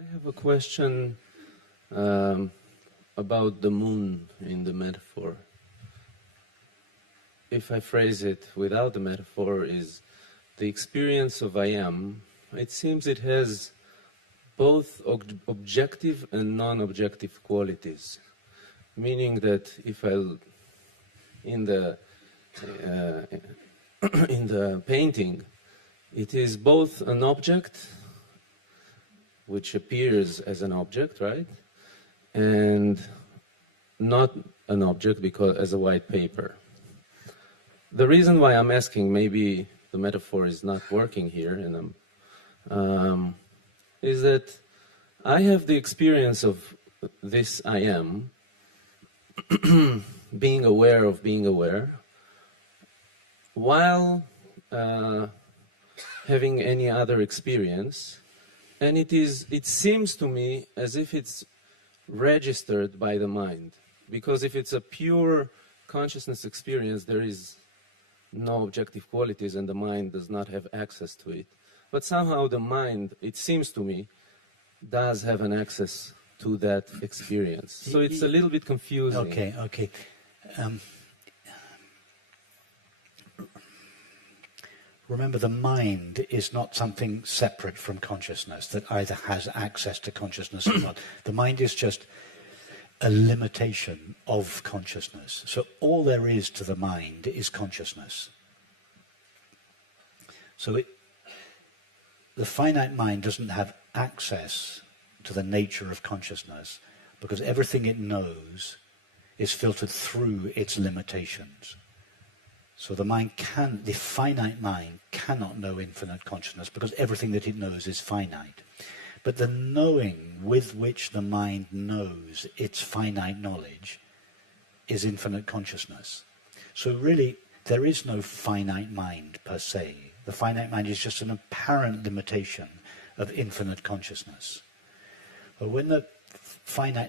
I have a question about the moon in the metaphor. If I phrase it without the metaphor, is the experience of I am, it seems it has both objective and non-objective qualities. Meaning that if in the painting, it is both an object, which appears as an object, right? And not an object because as a white paper. The reason why I'm asking, maybe the metaphor is not working here, and is that I have the experience of this I am, being aware of being aware, while having any other experience, and it seems to me as if it's registered by the mind, because if it's a pure consciousness experience, there is no objective qualities and the mind does not have access to it. But somehow the mind, it seems to me, does have an access to that experience. So it's a little bit confusing. Okay. Remember, the mind is not something separate from consciousness that either has access to consciousness or not. The mind is just a limitation of consciousness. So all there is to the mind is consciousness. So the finite mind doesn't have access to the nature of consciousness because everything it knows is filtered through its limitations. So the finite mind cannot know infinite consciousness because everything that it knows is finite. But the knowing with which the mind knows its finite knowledge is infinite consciousness. So really, there is no finite mind per se. The finite mind is just an apparent limitation of infinite consciousness. But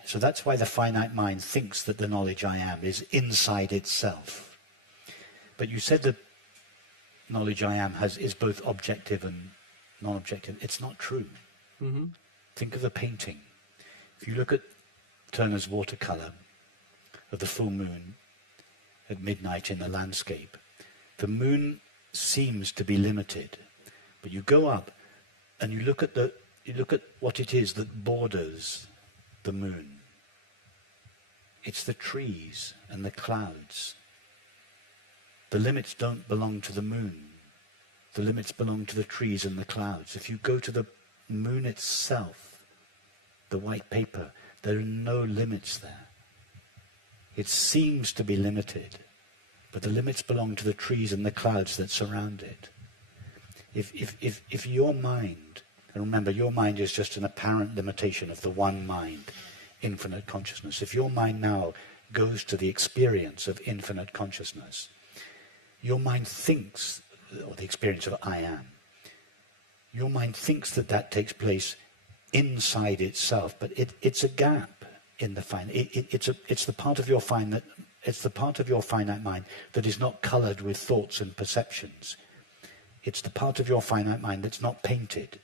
so that's why the finite mind thinks that the knowledge I am is inside itself. But you said that knowledge I am is both objective and non-objective. It's not true. Mm-hmm. Think of the painting. If you look at Turner's watercolor of the full moon at midnight in the landscape, the moon seems to be limited. But you go up and you look at what it is that borders the moon. It's the trees and the clouds. The limits don't belong to the moon. The limits belong to the trees and the clouds. If you go to the moon itself, the white paper, there are no limits there. It seems to be limited, but the limits belong to the trees and the clouds that surround it. If your mind, and remember your mind is just an apparent limitation of the one mind, infinite consciousness. If your mind now goes to the experience of infinite consciousness, your mind thinks, or the experience of I am, your mind thinks that takes place inside itself, but it's a gap in the finite. It's the part of your finite. It's the part of your finite mind that is not colored with thoughts and perceptions. It's the part of your finite mind that's not painted.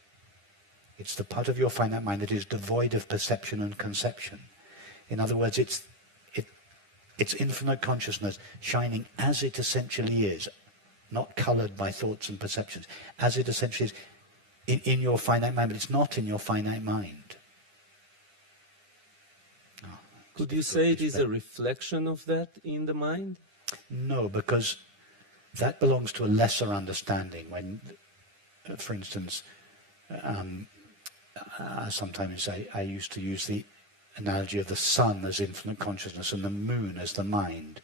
It's the part of your finite mind that is devoid of perception and conception. In other words, it's infinite consciousness shining as it essentially is, not colored by thoughts and perceptions, as it essentially is in your finite mind, but it's not in your finite mind. Could you say it is a reflection of that in the mind? No, because that belongs to a lesser understanding. When, for instance, sometimes I used to use the analogy of the sun as infinite consciousness and the moon as the mind.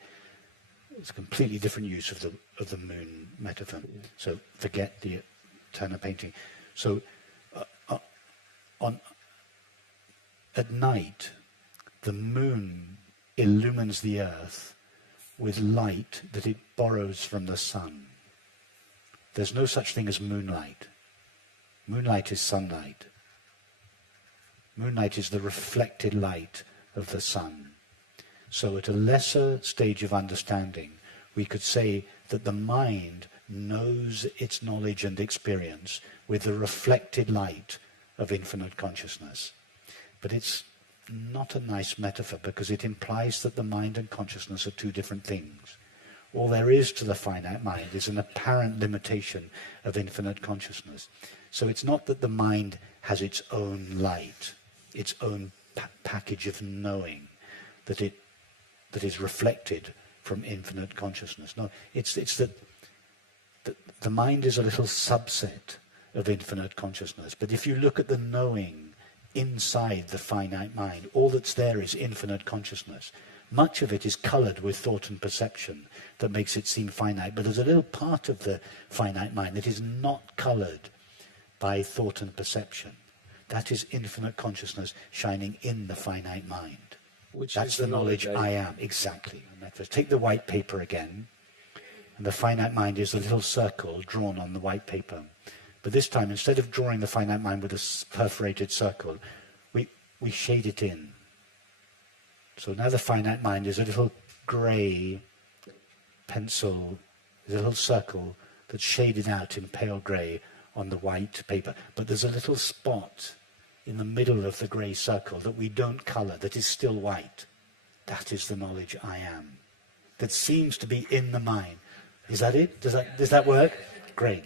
It's a completely different use of the moon metaphor. So forget the Turner painting. So at night, the moon illumines the earth with light that it borrows from the sun. There's no such thing as moonlight. Moonlight is sunlight. Moonlight is the reflected light of the sun. So at a lesser stage of understanding, we could say that the mind knows its knowledge and experience with the reflected light of infinite consciousness. But it's not a nice metaphor because it implies that the mind and consciousness are two different things. All there is to the finite mind is an apparent limitation of infinite consciousness. So it's not that the mind has its own light, its own package of knowing that is reflected from infinite consciousness. No, it's that the mind is a little subset of infinite consciousness. But if you look at the knowing inside the finite mind, all that's there is infinite consciousness. Much of it is coloured with thought and perception that makes it seem finite, but there's a little part of the finite mind that is not coloured by thought and perception. That is infinite consciousness shining in the finite mind. That's the knowledge I am. Exactly. Take the white paper again, and the finite mind is a little circle drawn on the white paper. But this time, instead of drawing the finite mind with a perforated circle, we shade it in. So now the finite mind is a little grey pencil, a little circle that's shaded out in pale grey on the white paper. But there's a little spot in the middle of the grey circle that we don't colour, that is still white. That is the knowledge I am, that seems to be in the mind. Is that it? Does that work? Great.